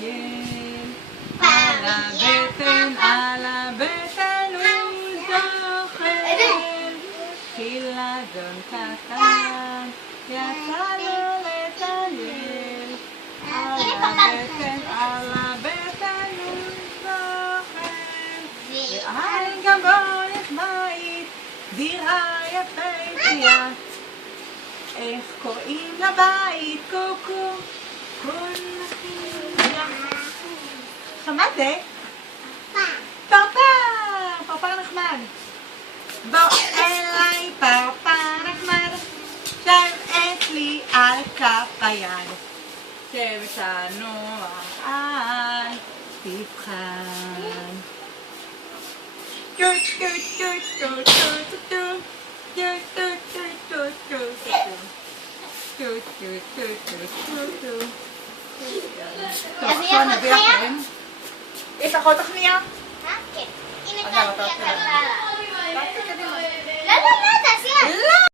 לטייל. על הבטן הוא זוחל, חילזון קטן יצא לו לטייל. על הבטן הוא זוחל, ועל גבו יש בית, דירה יפהפייה. איך קוראים לבית? קוקו קונפיה. מה זה? פרפר! פרפר נחמד. בוא אליי פרפר נחמד, שב אצלי על כף היד, שב תנוח אל תבחן. טו טו טו טו טו טו טו טו טו טו טו. טוב, עכשיו נביא לכם. יש לך עוד תכניה?